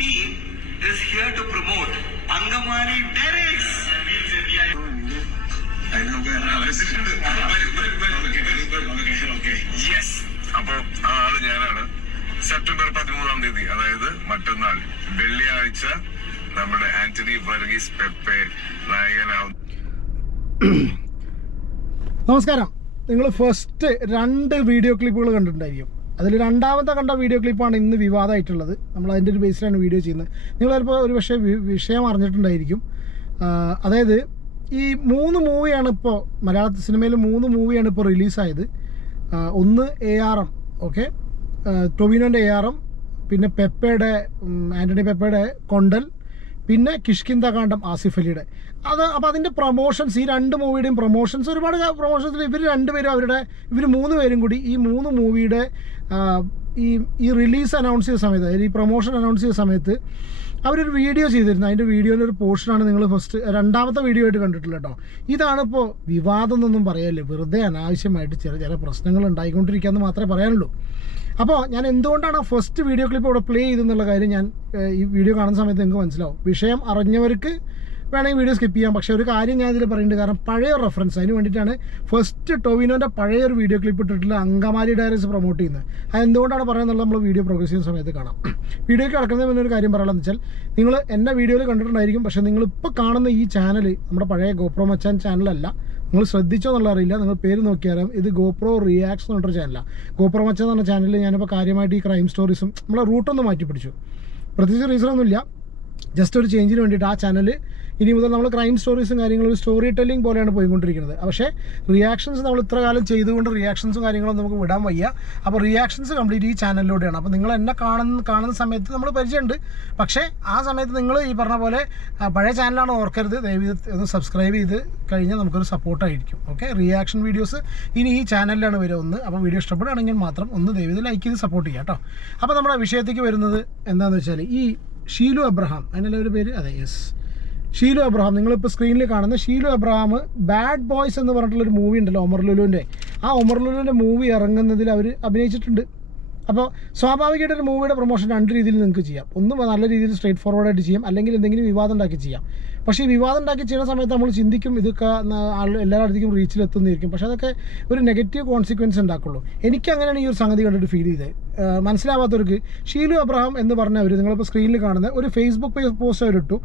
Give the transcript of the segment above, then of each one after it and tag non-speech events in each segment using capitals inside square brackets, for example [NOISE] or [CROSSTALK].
team is here to promote Angamari Terrace. Yes അപ്പോ ആ ആൾ ഞാനാണ്. സെപ്റ്റംബർ പതിമൂന്നാം തീയതി അതായത് മറ്റന്നാൾ വെള്ളിയാഴ്ച നമ്മുടെ ആന്റണി വർഗീസ് പെപ്പെ നായകനാവും. നമസ്കാരം. നിങ്ങൾ ഫസ്റ്റ് രണ്ട് വീഡിയോ ക്ലിപ്പുകൾ കണ്ടിട്ടുണ്ടായിരിക്കും. അതിൽ രണ്ടാമത്തെ കണ്ട വീഡിയോ ക്ലിപ്പാണ് ഇന്ന് വിവാദമായിട്ടുള്ളത്. നമ്മൾ അതിന്റെ ഒരു ബേസിലാണ് വീഡിയോ ചെയ്യുന്നത്. നിങ്ങൾ ചിലപ്പോൾ ഒരു പക്ഷേ വിഷയം അറിഞ്ഞിട്ടുണ്ടായിരിക്കും. അതായത് ഈ മൂന്ന് മൂവിയാണ് ഇപ്പോൾ മലയാള സിനിമയിൽ മൂന്ന് മൂവിയാണ് ഇപ്പോൾ റിലീസായത് ഒന്ന് എ ആർ എം ഓക്കെ ടൊവിനോന്റെ എ ആർ എം പിന്നെ പെപ്പയുടെ ആന്റണി പെപ്പയുടെ കൊണ്ടൽ പിന്നെ കിഷ്കിന്ത കാണ്ഡം ആസിഫ് അലിയുടെ. അത് അപ്പോൾ അതിന്റെ പ്രൊമോഷൻസ് ഈ രണ്ട് മൂവിയുടെയും പ്രൊമോഷൻസ് ഒരുപാട് പ്രൊമോഷൻസിൽ ഇവർ രണ്ടുപേരും അവരുടെ ഇവർ മൂന്ന് പേരും കൂടി ഈ മൂന്ന് മൂവിയുടെ ഈ ഈ റിലീസ് അനൗൺസ് ചെയ്ത സമയത്ത് അതായത് ഈ പ്രൊമോഷൻ അനൗൺസ് ചെയ്ത സമയത്ത് അവരൊരു വീഡിയോ ചെയ്തിരുന്നു. അതിന്റെ വീഡിയോന്റെ ഒരു പോർഷനാണ് നിങ്ങൾ ഫസ്റ്റ് രണ്ടാമത്തെ വീഡിയോ ആയിട്ട് കണ്ടിട്ടില്ല കേട്ടോ. ഇതാണിപ്പോൾ വിവാദം എന്നൊന്നും പറയല്ലേ. വെറുതെ അനാവശ്യമായിട്ട് ചില ചില പ്രശ്നങ്ങൾ ഉണ്ടായിക്കൊണ്ടിരിക്കുകയെന്ന് മാത്രമേ പറയാനുള്ളൂ. അപ്പോൾ ഞാൻ എന്തുകൊണ്ടാണ് ഫസ്റ്റ് വീഡിയോ ക്ലിപ്പ് ഇവിടെ പ്ലേ ചെയ്തെന്നുള്ള കാര്യം ഞാൻ ഈ വീഡിയോ കാണുന്ന സമയത്ത് നിങ്ങൾക്ക് മനസ്സിലാവും. വിഷയം അറിഞ്ഞവർക്ക് വേണമെങ്കിൽ വീഡിയോ സ്കിപ്പ് ചെയ്യാം. പക്ഷേ ഒരു കാര്യം ഞാൻ ഇതിൽ പറയുന്നുണ്ട് കാരണം പഴയ റെഫറൻസ് അതിന് വേണ്ടിയിട്ടാണ് ഫസ്റ്റ് ടൊവിനോന്റെ പഴയ ഒരു വീഡിയോ ക്ലിപ്പ് ഇട്ടിട്ടുള്ള അങ്കമാലി ഡയറീസ് പ്രൊമോട്ട് ചെയ്യുന്നത്. അത് എന്തുകൊണ്ടാണ് പറയുന്നത്? നമ്മൾ വീഡിയോ പ്രോഗ്രസ് ചെയ്യുന്ന സമയത്ത് കാണാം. വീഡിയോയ്ക്ക് കിടക്കുന്നതിന് മുന്നേ ഒരു കാര്യം പറയാമെന്ന് വെച്ചാൽ നിങ്ങൾ എന്നെ വീഡിയോയിൽ കണ്ടിട്ടുണ്ടായിരിക്കും. പക്ഷേ നിങ്ങൾ ഇപ്പോൾ കാണുന്ന ഈ ചാനൽ നമ്മുടെ പഴയ ഗോപ്രോ മച്ചാൻ ചാനലല്ല നിങ്ങൾ ശ്രദ്ധിച്ചോ എന്നുള്ള അറിയില്ല. നിങ്ങൾ പേര് നോക്കിയാലും ഇത് ഗോപ്രോ റിയാക്സ് എന്ന് പറഞ്ഞൊരു ചാനലാണ് ഗോപ്രോ മച്ചാൻ എന്ന ചാനലിൽ ഞാനിപ്പോൾ കാര്യമായിട്ട് ഈ ക്രൈം സ്റ്റോറീസും നമ്മളെ റൂട്ടൊന്ന് മാറ്റി പിടിച്ചു പ്രത്യേകിച്ച് റീസണൊന്നുമില്ല ജസ്റ്റ് ഒരു ചേഞ്ചിന് വേണ്ടിയിട്ട് ആ ചാനൽ ഇനി മുതൽ നമ്മൾ ക്രൈം സ്റ്റോറീസും കാര്യങ്ങളും സ്റ്റോറി ടെല്ലിംഗ് പോലെയാണ് പോയിക്കൊണ്ടിരിക്കുന്നത്. പക്ഷേ റിയാക്ഷൻസ് നമ്മൾ ഇത്ര കാലം ചെയ്തുകൊണ്ട് റിയാക്ഷൻസും കാര്യങ്ങളും നമുക്ക് വിടാൻ വയ്യ. അപ്പോൾ റിയാക്ഷൻസ് കംപ്ലീറ്റ് ഈ ചാനലിലൂടെയാണ് അപ്പോൾ നിങ്ങൾ എന്നെ കാണുന്ന കാണുന്ന സമയത്ത് നമ്മൾ പരിചയമുണ്ട്. പക്ഷേ ആ സമയത്ത് നിങ്ങൾ ഈ പറഞ്ഞ പോലെ പഴയ ചാനലാണ് ഓർക്കരുത്. ദയവ് ഒന്ന് സബ്സ്ക്രൈബ് ചെയ്ത് കഴിഞ്ഞാൽ നമുക്കൊരു സപ്പോർട്ടായിരിക്കും ഓക്കെ റിയാക്ഷൻ വീഡിയോസ് ഇനി ഈ ചാനലിലാണ് വരിക ഒന്ന്. അപ്പോൾ വീഡിയോ ഇഷ്ടപ്പെടുകയാണെങ്കിൽ മാത്രം ഒന്ന് ദയവ് ഇത് ലൈക്ക് ചെയ്ത് സപ്പോർട്ട് ചെയ്യാം കേട്ടോ. അപ്പോൾ നമ്മുടെ വിഷയത്തേക്ക് വരുന്നത് എന്താണെന്ന് വെച്ചാൽ ഈ ഷീലു അബ്രഹാം അതിനുള്ള ഒരു പേര്? അതെ യെസ് ഷീലു അബ്രഹാം. നിങ്ങളിപ്പോൾ സ്ക്രീനിൽ കാണുന്ന ഷീലു അബ്രഹാം ബാഡ് ബോയ്സ് എന്ന് പറഞ്ഞിട്ടുള്ളൊരു മൂവി ഉണ്ടല്ലോ ഒമർ ലുലുവിന്റെ ആ ഒമർ ലുലുവിന്റെ മൂവി ഇറങ്ങുന്നതിൽ അവർ അഭിനയിച്ചിട്ടുണ്ട്. അപ്പോൾ സ്വാഭാവികമായിട്ട് ഒരു മൂവിയുടെ പ്രൊമോഷൻ രണ്ട് രീതിയിൽ നിങ്ങൾക്ക് ചെയ്യാം. ഒന്ന് നല്ല രീതിയിൽ സ്ട്രേറ്റ് ഫോർവേഡായിട്ട് ചെയ്യാം. അല്ലെങ്കിൽ എന്തെങ്കിലും വിവാദം ഉണ്ടാക്കി ചെയ്യാം. പക്ഷേ വിവാദം ഉണ്ടാക്കി ചെയ്യുന്ന സമയത്ത് നമ്മൾ ചിന്തിക്കും ഇതൊക്കെ എല്ലായിടത്തേക്കും റീച്ചിലെത്തുന്നതായിരിക്കും പക്ഷേ അതൊക്കെ ഒരു നെഗറ്റീവ് കോൺസിക്വൻസ് ഉണ്ടാക്കുള്ളൂ. എനിക്ക് അങ്ങനെയാണ് ഈ ഒരു സംഗതി കണ്ടിട്ട് ഫീൽ ചെയ്തത്. മനസ്സിലാവാത്തവർക്ക് ഷീലു അബ്രഹാം എന്ന് പറഞ്ഞവർ നിങ്ങളിപ്പോൾ സ്ക്രീനിൽ കാണുന്ന ഒരു ഫേസ്ബുക്ക് പേജ് പോസ്റ്റ് അവരിട്ടു.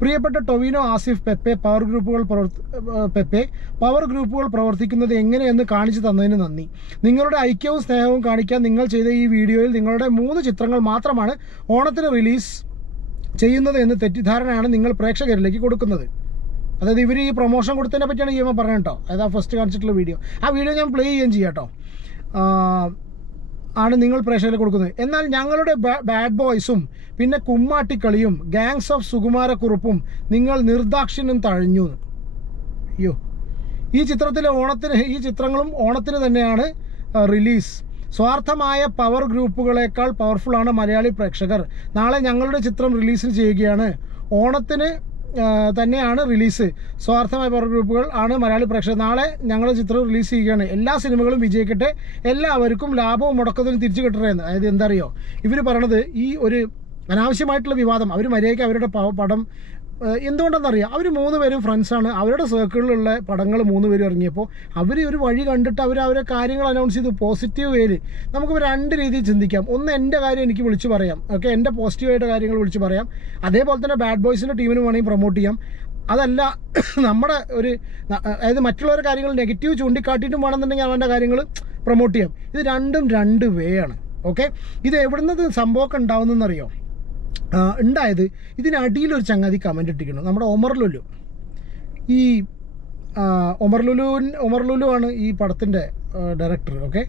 പ്രിയപ്പെട്ട ടൊവിനോ ആസിഫ് പെപ്പെ പവർ ഗ്രൂപ്പുകൾ പ്രവർത്തി പെപ്പെ പവർ ഗ്രൂപ്പുകൾ പ്രവർത്തിക്കുന്നത് എങ്ങനെയെന്ന് കാണിച്ചു തന്നതിന് നന്ദി. നിങ്ങളുടെ ഐക്യവും സ്നേഹവും കാണിക്കാൻ നിങ്ങൾ ചെയ്ത ഈ വീഡിയോയിൽ നിങ്ങളുടെ മൂന്ന് ചിത്രങ്ങൾ മാത്രമാണ് ഓണത്തിന് റിലീസ് ചെയ്യുന്നത് എന്ന് തെറ്റിദ്ധാരണയാണ് നിങ്ങൾ പ്രേക്ഷകരിലേക്ക് കൊടുക്കുന്നത്. അതായത് ഇവർ ഈ പ്രൊമോഷൻ കൊടുത്തതിനെ പറ്റിയാണ് ഈ പറഞ്ഞത് കേട്ടോ. അതായത് ആ ഫസ്റ്റ് കാണിച്ചിട്ടുള്ള വീഡിയോ ആ വീഡിയോ ഞാൻ പ്ലേ ചെയ്യുകയും ചെയ്യാം കേട്ടോ. ആണ് നിങ്ങൾ പ്രേക്ഷകരിൽ കൊടുക്കുന്നത്. എന്നാൽ ഞങ്ങളുടെ ബാഡ് ബോയ്സും പിന്നെ കുമ്മാട്ടിക്കളിയും ഗാങ്സ് ഓഫ് സുകുമാരക്കുറുപ്പും നിങ്ങൾ നിർദാക്ഷിണ്യം തഴഞ്ഞു. അയ്യോ. ഈ ചിത്രത്തിലെ ഓണത്തിന് ഈ ചിത്രങ്ങളും ഓണത്തിന് തന്നെയാണ് റിലീസ് സ്വാർത്ഥമായ പവർ ഗ്രൂപ്പുകളെക്കാൾ പവർഫുള്ളാണ് മലയാളി പ്രേക്ഷകർ. നാളെ ഞങ്ങളുടെ ചിത്രം റിലീസ് ചെയ്യുകയാണ്. ഓണത്തിന് തന്നെയാണ് റിലീസ് സ്വാർത്ഥമായ പവർ ഗ്രൂപ്പുകൾ ആണ് മലയാളി പ്രേക്ഷകർ. നാളെ ഞങ്ങളുടെ ചിത്രം റിലീസ് ചെയ്യുകയാണ്. എല്ലാ സിനിമകളും വിജയിക്കട്ടെ. എല്ലാവർക്കും ലാഭവും മുടക്കത്തിനും തിരിച്ചു കിട്ടട്ടെ എന്ന്. അതായത് എന്താ അറിയോ ഇവർ പറയണത് ഈ ഒരു അനാവശ്യമായിട്ടുള്ള വിവാദം. അവർ മര്യാദയ്ക്ക് അവരുടെ പടം എന്തുകൊണ്ടെന്നറിയാം? അവർ മൂന്ന് പേരും ഫ്രണ്ട്സാണ് അവരുടെ സർക്കിളിലുള്ള പടങ്ങൾ മൂന്ന് പേരും ഇറങ്ങിയപ്പോൾ അവർ ഒരു വഴി കണ്ടിട്ട് അവർ അവരെ കാര്യങ്ങൾ അനൗൺസ് ചെയ്തു പോസിറ്റീവ് വേര് നമുക്ക് രണ്ട് രീതിയിൽ ചിന്തിക്കാം. ഒന്ന് എന്റെ കാര്യം എനിക്ക് വിളിച്ച് പറയാം. ഓക്കെ എന്റെ പോസിറ്റീവായിട്ട് കാര്യങ്ങൾ വിളിച്ച് പറയാം. അതേപോലെ തന്നെ ബാഡ് ബോയ്സിന്റെ ടീമിന് വേണമെങ്കിൽ പ്രൊമോട്ട് ചെയ്യാം. അതല്ല [CLEARS THROAT] നമ്മുടെ ഒരു അതായത് മറ്റുള്ളവരുടെ കാര്യങ്ങൾ നെഗറ്റീവ് ചൂണ്ടിക്കാട്ടിയിട്ടും വേണമെന്നുണ്ടെങ്കിൽ അവന്റെ കാര്യങ്ങൾ പ്രൊമോട്ട് ചെയ്യാം. ഇത് രണ്ടും രണ്ട് വേ ആണ്. ഓക്കെ ഇത് എവിടുന്നത് സംഭവമൊക്കെ ഉണ്ടാവുന്നതെന്നറിയോ? ഉണ്ടായത് ഇതിനടിയിൽ ഒരു ചങ്ങാതി കമന്റ് ഇട്ടിരിക്കുന്നു. നമ്മുടെ ഒമർ ലുലു. ഈ ഒമർ ലുലു ഒമർ ലുലു ആണ് ഈ പടത്തിന്റെ ഡയറക്ടർ ഓക്കെ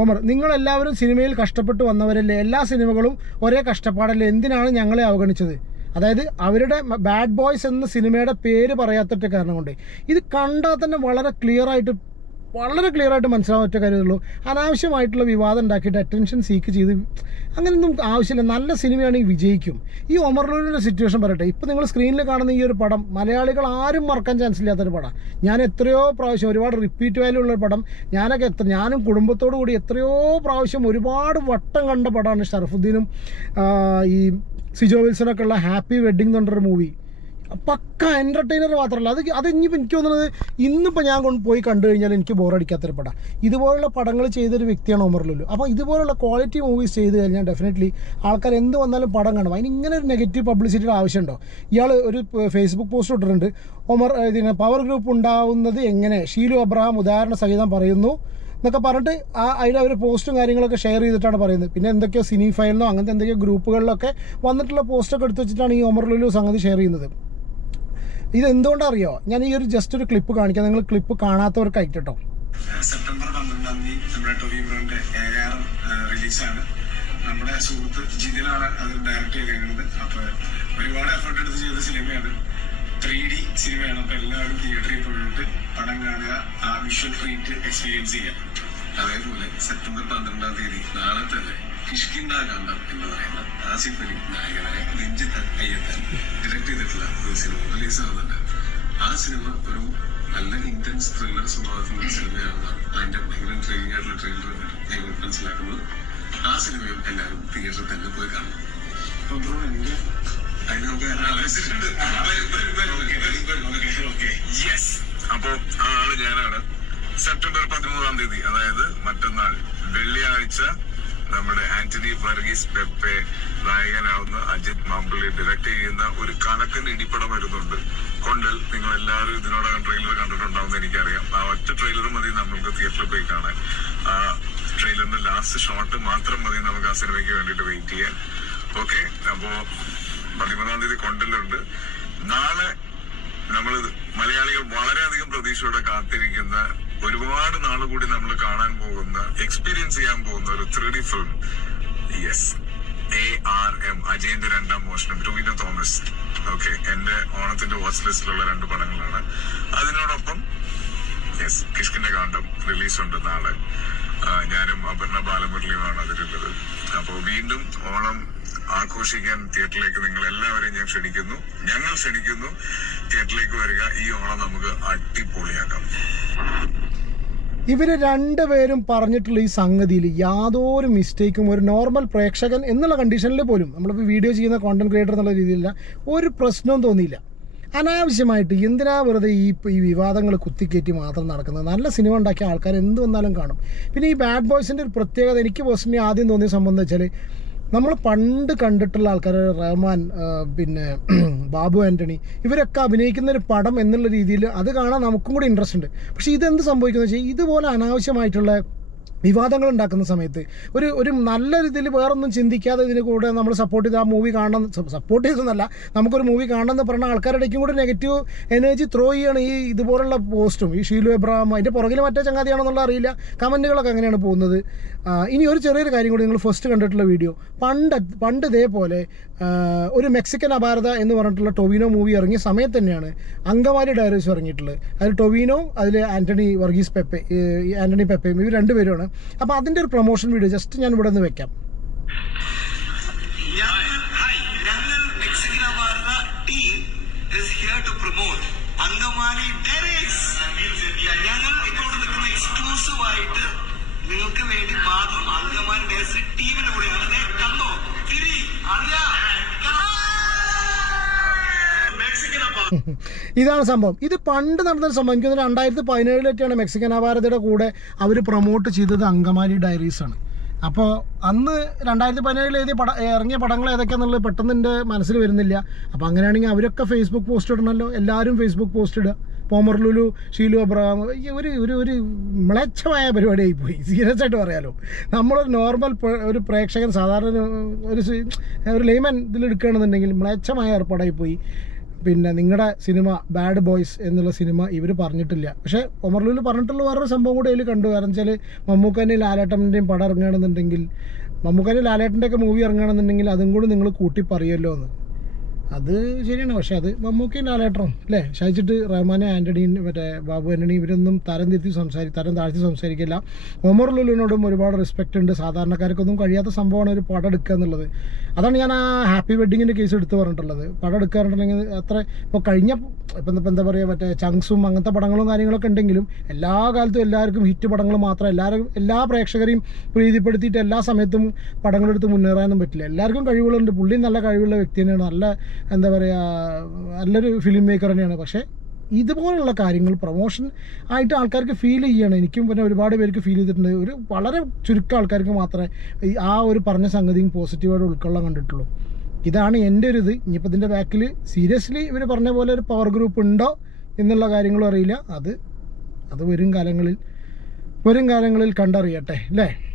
ഒമർ നിങ്ങളെല്ലാവരും സിനിമയിൽ കഷ്ടപ്പെട്ട് വന്നവരല്ലേ? എല്ലാ സിനിമകളും ഒരേ കഷ്ടപ്പാടല്ലേ? എന്തിനാണ് ഞങ്ങളെ അവഗണിച്ചത്? അതായത് അവരുടെ ബാഡ് ബോയ്സ് എന്ന സിനിമയുടെ പേര് പറയാത്തിട്ട് കാരണം കൊണ്ട്. ഇത് കണ്ടാൽ തന്നെ വളരെ ക്ലിയർ ആയിട്ട് വളരെ ക്ലിയർ ആയിട്ട് മനസ്സിലാവാൻ ഒറ്റ കാര്യമുള്ളൂ അനാവശ്യമായിട്ടുള്ള വിവാദം ഉണ്ടാക്കിയിട്ട് അറ്റൻഷൻ സീക്ക് ചെയ്ത് അങ്ങനെയൊന്നും ആവശ്യമില്ല. നല്ല സിനിമയാണെങ്കിൽ വിജയിക്കും. ഈ ഒമർലൂരിന്റെ സിറ്റുവേഷൻ പറയട്ടെ. ഇപ്പോൾ നിങ്ങൾ സ്ക്രീനിൽ കാണുന്ന ഈ ഒരു പടം മലയാളികൾ ആരും മറക്കാൻ ചാൻസ് ഇല്ലാത്തൊരു പടം. ഞാൻ എത്രയോ പ്രാവശ്യം ഒരുപാട് റിപ്പീറ്റ് വാല്യൂ ഉള്ള പടം. ഞാനൊക്കെ എത്ര ഞാനും കുടുംബത്തോടു കൂടി എത്രയോ പ്രാവശ്യം ഒരുപാട് വട്ടം കണ്ട പടമാണ് ഷറഫുദ്ദീനും ഈ സിജോ വിൽസനൊക്കെ ഉള്ള ഹാപ്പി വെഡിങ് എന്ന് പറഞ്ഞൊരു മൂവി പക്ക എന്റർടൈനർ മാത്രമല്ല. അത് അത് ഇനിയിപ്പോൾ എനിക്ക് തോന്നുന്നത് ഇന്നിപ്പോൾ ഞാൻ കൊണ്ട് പോയി കണ്ടു കഴിഞ്ഞാൽ എനിക്ക് ബോറടിക്കാത്തൊരു പടം. ഇതുപോലുള്ള പടങ്ങൾ ചെയ്തൊരു വ്യക്തിയാണ് ഉമർ ലുലു. അപ്പോൾ ഇതുപോലുള്ള ക്വാളിറ്റി മൂവീസ് ചെയ്ത് കഴിഞ്ഞാൽ ഡെഫിനറ്റ്ലി ആൾക്കാർ എന്ത് വന്നാലും പടം കാണും. അതിന് ഇങ്ങനെ ഒരു നെഗറ്റീവ് പബ്ലിസിറ്റിയുടെ ആവശ്യമുണ്ടോ? ഇയാൾ ഒരു ഫേസ്ബുക്ക് പോസ്റ്റ് ഇട്ടിട്ടുണ്ട്. ഒമർ ഇതിന് പവർ ഗ്രൂപ്പ് ഉണ്ടാവുന്നത് എങ്ങനെ? ഷീലു അബ്രഹാം ഉദാഹരണ സഹിതം പറയുന്നു എന്നൊക്കെ പറഞ്ഞിട്ട് ആ അതിൽ അവർ പോസ്റ്റും കാര്യങ്ങളൊക്കെ ഷെയർ ചെയ്തിട്ടാണ് പറയുന്നത്. പിന്നെ എന്തൊക്കെയോ സിനിഫയലിനോ അങ്ങനത്തെ എന്തൊക്കെയോ ഗ്രൂപ്പുകളിലൊക്കെ വന്നിട്ടുള്ള പോസ്റ്റൊക്കെ എടുത്ത് വെച്ചിട്ടാണ് ഈ ഒമർ ലുലു സംഗതി ഷെയർ ചെയ്യുന്നത്. ഇത് എന്തുകൊണ്ടറിയോ ഞാൻ ഈ ഒരു ജസ്റ്റ് ഒരു ക്ലിപ്പ് കാണിക്കാം. നിങ്ങൾ ക്ലിപ്പ് കാണാത്തവർക്കായിട്ട് കേട്ടോ സെപ്റ്റംബർ പന്ത്രണ്ടാം തീയതി നമ്മുടെ ടൊവി ബ്രോന്റെ ഏഴാറ് റിലീസാണ് നമ്മുടെ സുഹൃത്ത് ജിതിനാണ് അത് ഡയറക്റ്റ് ചെയ്തിരിക്കുന്നത് അപ്പൊ ഒരുപാട് എഫേർട്ട് എടുത്ത് ചെയ്ത സിനിമയാണ്. ത്രീ ഡി സിനിമയാണ്. അപ്പൊ എല്ലാവരും തിയേറ്ററിൽ പോയിട്ട് പടം കാണുക ആ വിഷ്വൽ ട്രീറ്റ് എക്സ്പീരിയൻസ് ചെയ്യുക. അതേപോലെ സെപ്റ്റംബർ പന്ത്രണ്ടാം തീയതി നാളെ തന്നെ കിഷ്കിന്ദ കാണ്ഡം എന്ന് പറയുന്ന ആസിഫ് അലി നായകനായ രഞ്ജിത്ത് അയ്യത്താൻ ഡയറക്ട് ചെയ്തിട്ടുള്ള ഒരു സിനിമ റിലീസ് ആവുന്നുണ്ട് ആ സിനിമ ഒരു നല്ല ഇന്റൻസ് ത്രില്ലർ സ്വഭാവത്തിന്റെ സിനിമയാണെന്നാണ് അതിന്റെ ഭയങ്കര ട്രെയിനിങ് ആയിട്ടുള്ള ട്രെയിലർ ഞങ്ങൾ മനസ്സിലാക്കുന്നത് ആ സിനിമയും എല്ലാവരും തിയേറ്ററിൽ തന്നെ പോയി കാണും അപ്പൊ ബ്രോ എന്റെ അതിന് നമുക്ക് ആലോചിച്ചിട്ടുണ്ട് അപ്പോ ആ ആൾ ഞാനാണ് സെപ്റ്റംബർ പതിമൂന്നാം തീയതി അതായത് മറ്റന്നാൾ വെള്ളിയാഴ്ച നമ്മുടെ ആന്റണി വർഗീസ് പെപ്പെ നായകനാവുന്ന അജിത് മാമ്പിളി ഡയറക്ട് ചെയ്യുന്ന ഒരു കണക്കിന് ഇടിപ്പടം വരുന്നുണ്ട്. കൊണ്ടൽ നിങ്ങൾ എല്ലാവരും ഇതിനോടകം ട്രെയിലർ കണ്ടിട്ടുണ്ടാവുമെന്ന് എനിക്കറിയാം. ആ ഒറ്റ ട്രെയിലർ മതി നമ്മൾക്ക് തിയേറ്ററിൽ പോയി കാണാൻ. ആ ട്രെയിലറിന്റെ ലാസ്റ്റ് ഷോട്ട് മാത്രം മതി നമുക്ക് ആ സിനിമയ്ക്ക് വേണ്ടിയിട്ട് വെയിറ്റ് ചെയ്യാൻ. ഓക്കെ അപ്പോ പതിമൂന്നാം തീയതി കൊണ്ടലുണ്ട്. നാളെ നമ്മൾ മലയാളികൾ വളരെയധികം പ്രതീക്ഷയോടെ കാത്തിരിക്കുന്ന ഒരുപാട് നാൾ കൂടി നമ്മൾ കാണാൻ പോകുന്ന എക്സ്പീരിയൻസ് ചെയ്യാൻ പോകുന്ന ഒരു three D film yes A R M അജയന്റെ രണ്ടാം മോഷണം ടൊവിനോ തോമസ്. ഓക്കെ എന്റെ ഓണത്തിന്റെ വാച്ച് ലിസ്റ്റിലുള്ള രണ്ട് പടങ്ങളാണ്. അതിനോടൊപ്പം യെസ് കിഷ്കിന്റെ കാണ്ടം റിലീസ് ഉണ്ട് നാളെ. ഞാനും അപർണ ബാലമുരളിയുമാണ് അതിലുള്ളത്. അപ്പോൾ വീണ്ടും ഓണം ആഘോഷിക്കാൻ തിയേറ്ററിലേക്ക് നിങ്ങൾ എല്ലാവരെയും ഞാൻ ക്ഷണിക്കുന്നു. ഞങ്ങൾ ക്ഷണിക്കുന്നു. തിയേറ്ററിലേക്ക് വരിക. ഈ ഓണം നമുക്ക് അടിപൊളിയാക്കാം. ഇവർ രണ്ടുപേരും പറഞ്ഞിട്ടുള്ള ഈ സംഗതിയിൽ യാതൊരു മിസ്റ്റേക്കും ഒരു നോർമൽ പ്രേക്ഷകൻ എന്നുള്ള കണ്ടീഷനിൽ പോലും നമ്മളിപ്പോൾ വീഡിയോ ചെയ്യുന്ന കോണ്ടന്റ് ക്രിയേറ്റർ എന്നുള്ള രീതിയിലല്ല ഒരു പ്രശ്നവും തോന്നിയില്ല. അനാവശ്യമായിട്ട് എന്തിനാ വെറുതെ ഈ ഈ വിവാദങ്ങൾ കുത്തിക്കയറ്റി മാത്രം നടക്കുന്നത്? നല്ല സിനിമ ഉണ്ടാക്കിയ ആൾക്കാർ എന്ത് വന്നാലും കാണും. പിന്നെ ഈ ബാഡ് ബോയ്സിന്റെ ഒരു പ്രത്യേകത എനിക്ക് പേഴ്സണലി ആദ്യം തോന്നിയ വെച്ചാൽ നമ്മൾ പണ്ട് കണ്ടിട്ടുള്ള ആൾക്കാർ റഹ്മാൻ പിന്നെ [CLEARS THROAT] ബാബു ആന്റണി ഇവരൊക്കെ അഭിനയിക്കുന്ന ഒരു പടം എന്നുള്ള രീതിയിൽ അത് കാണാൻ നമുക്കും കൂടി ഇൻട്രസ്റ്റ് ഉണ്ട്. പക്ഷേ ഇതെന്ത് സംഭവിക്കുന്നത് വെച്ചാൽ ഇതുപോലെ അനാവശ്യമായിട്ടുള്ള വിവാദങ്ങൾ ഉണ്ടാക്കുന്ന സമയത്ത്. ഒരു ഒരു നല്ല രീതിയിൽ വേറൊന്നും ചിന്തിക്കാതെ ഇതിന് കൂടെ നമ്മൾ സപ്പോർട്ട് ചെയ്ത് ആ മൂവി കാണണം സപ്പോർട്ട് ചെയ്തെന്നല്ല നമുക്കൊരു മൂവി കാണണം എന്ന് പറഞ്ഞ ആൾക്കാരുടെ കൂടെ നെഗറ്റീവ് എനർജി ത്രോ ചെയ്യാണ് ഈ ഇതുപോലുള്ള പോസ്റ്റും ഈ ഷീലു എബ്രഹാം അതിന്റെ പുറകിൽ മറ്റേ ചങ്ങാതിയാണെന്നുള്ള അറിയില്ല. കമന്റുകളൊക്കെ അങ്ങനെയാണ് പോകുന്നത്. ഇനി ഒരു ചെറിയൊരു കാര്യം കൂടി നിങ്ങൾ ഫസ്റ്റ് കണ്ടിട്ടുള്ള വീഡിയോ പണ്ട് പണ്ട് ഇതേപോലെ ഒരു മെക്സിക്കൻ അപാരത എന്ന് പറഞ്ഞിട്ടുള്ള ടൊവിനോ മൂവി ഇറങ്ങിയ സമയത്ത് തന്നെയാണ് അങ്കമാലി ഡയറീസ് ഇറങ്ങിയിട്ടുള്ളത്. അതിൽ ടൊവിനോ അതിൽ ആന്റണി വർഗീസ് പെപ്പെ ആന്റണി പെപ്പയും ഇവർ രണ്ടുപേരുമാണ്. അപ്പോൾ അതിന്റെ ഒരു പ്രൊമോഷൻ വീഡിയോ ജസ്റ്റ് ഞാൻ ഇവിടെ നിന്ന് വെക്കാം. നിങ്ങൾക്ക് വേണ്ടി മാത്രം ടെറേസ് ടീമിന്റെ കൂടെയാണ്. കണ്ടോ? അറിയാ. [LAUGHS] ഇതാണ് സംഭവം. ഇത് പണ്ട് നടന്നൊരു സംഭവം. എനിക്ക് രണ്ടായിരത്തി പതിനേഴിലൊക്കെയാണ് മെക്സിക്കൻ അപാരതയുടെ കൂടെ അവർ പ്രൊമോട്ട് ചെയ്തത് അങ്കമാലി ഡയറീസാണ് അപ്പോൾ അന്ന് രണ്ടായിരത്തി പതിനേഴിൽ എഴുതിയ പട ഇറങ്ങിയ പടങ്ങൾ ഏതൊക്കെയാണെന്നുള്ളത് പെട്ടെന്ന് എന്റെ മനസ്സിൽ വരുന്നില്ല. അപ്പോൾ അങ്ങനെയാണെങ്കിൽ അവരൊക്കെ ഫേസ്ബുക്ക് പോസ്റ്റ് ഇടണമല്ലോ. എല്ലാവരും ഫേസ്ബുക്ക് പോസ്റ്റ് ഇടുക. പോമർ ലുലു ഷീലു അബ്രഹാം ഒരു ഒരു ഒരു മിളച്ചമായ പരിപാടിയായി പോയി. സീരിയസ് ആയിട്ട് പറയാലോ. നമ്മളൊരു നോർമൽ ഒരു പ്രേക്ഷകൻ സാധാരണ ഒരു- ഒരു ലേമൻ ഇതിൽ എടുക്കുകയാണെന്നുണ്ടെങ്കിൽ മ്ലേച്ഛമായ ഏർപ്പാടായി പോയി. പിന്നെ നിങ്ങളുടെ സിനിമ ബാഡ് ബോയ്സ് എന്നുള്ള സിനിമ ഇവർ പറഞ്ഞിട്ടില്ല. പക്ഷേ ഒമർലൂൽ പറഞ്ഞിട്ടുള്ള വേറൊരു സംഭവം കൂടി അതിൽ കണ്ടു. കാരണം വെച്ചാൽ മമ്മൂക്കാനി ലാലേട്ടന്റെയും പടം ഇറങ്ങുകയാണെന്നുണ്ടെങ്കിൽ മമ്മൂക്കാനി ലാലേട്ടന്റെ ഒക്കെ മൂവി ഇറങ്ങുകയാണെന്നുണ്ടെങ്കിൽ അതും കൂടി നിങ്ങൾ കൂട്ടി പറയുമല്ലോ എന്ന്. അത് ശരിയാണ്. പക്ഷെ അത് മമ്മൂക്കയും ലാലേട്ടറും അല്ലേ? ഷായിച്ചിട്ട് റഹ്മാനെ ആന്റണിയും മറ്റേ ബാബു ആന്റണി ഇവരൊന്നും തരം തിരുത്തി സംസാരി തരം താഴ്ത്തി സംസാരിക്കില്ല. ഒമർ ലുലുവിനോടും ഒരുപാട് റെസ്പെക്റ്റ് ഉണ്ട്. സാധാരണക്കാർക്കൊന്നും കഴിയാത്ത സംഭവമാണ് ഒരു പടം എടുക്കുക എന്നുള്ളത്. അതാണ് ഞാൻ ആ ഹാപ്പി വെഡിങ്ങിന്റെ കേസ് എടുത്ത് പറഞ്ഞിട്ടുള്ളത്. പടം എടുക്കാറുണ്ടെങ്കിൽ അത്ര ഇപ്പോൾ കഴിഞ്ഞ ഇപ്പം ഇപ്പം എന്താ പറയുക മറ്റേ ചങ്സും അങ്ങനത്തെ പടങ്ങളും കാര്യങ്ങളൊക്കെ ഉണ്ടെങ്കിലും എല്ലാ കാലത്തും എല്ലാവർക്കും ഹിറ്റ് പടങ്ങൾ മാത്രം എല്ലാവരും എല്ലാ പ്രേക്ഷകരെയും പ്രീതിപ്പെടുത്തിയിട്ട് എല്ലാ സമയത്തും പടങ്ങളെടുത്ത് മുന്നേറാനൊന്നും പറ്റില്ല. എല്ലാവർക്കും കഴിവുകളുണ്ട്. പുള്ളി നല്ല കഴിവുള്ള വ്യക്തി തന്നെയാണ്. നല്ല എന്താ പറയുക നല്ലൊരു ഫിലിം മേക്കർ തന്നെയാണ്. പക്ഷേ ഇതുപോലുള്ള കാര്യങ്ങൾ പ്രൊമോഷൻ ആയിട്ട് ആൾക്കാർക്ക് ഫീൽ ചെയ്യണം. എനിക്കും പിന്നെ ഒരുപാട് പേർക്ക് ഫീൽ ചെയ്തിട്ടുണ്ട്. ഒരു വളരെ ചുരുക്കം ആൾക്കാർക്ക് മാത്രമേ ആ ഒരു പറഞ്ഞ സംഗതിയും പോസിറ്റീവായിട്ട് ഉൾക്കൊള്ളാൻ കണ്ടിട്ടുള്ളൂ. ഇതാണ് എന്റെ ഒരു ഇത്. ഇനിയിപ്പോൾ ഇതിന്റെ ബാക്കിൽ സീരിയസ്ലി ഇവർ പറഞ്ഞ പോലെ ഒരു പവർ ഗ്രൂപ്പ് ഉണ്ടോ എന്നുള്ള കാര്യങ്ങളും അറിയില്ല. അത് അത് വരും കാലങ്ങളിൽ വരും കാലങ്ങളിൽ കണ്ടറിയട്ടെ അല്ലേ?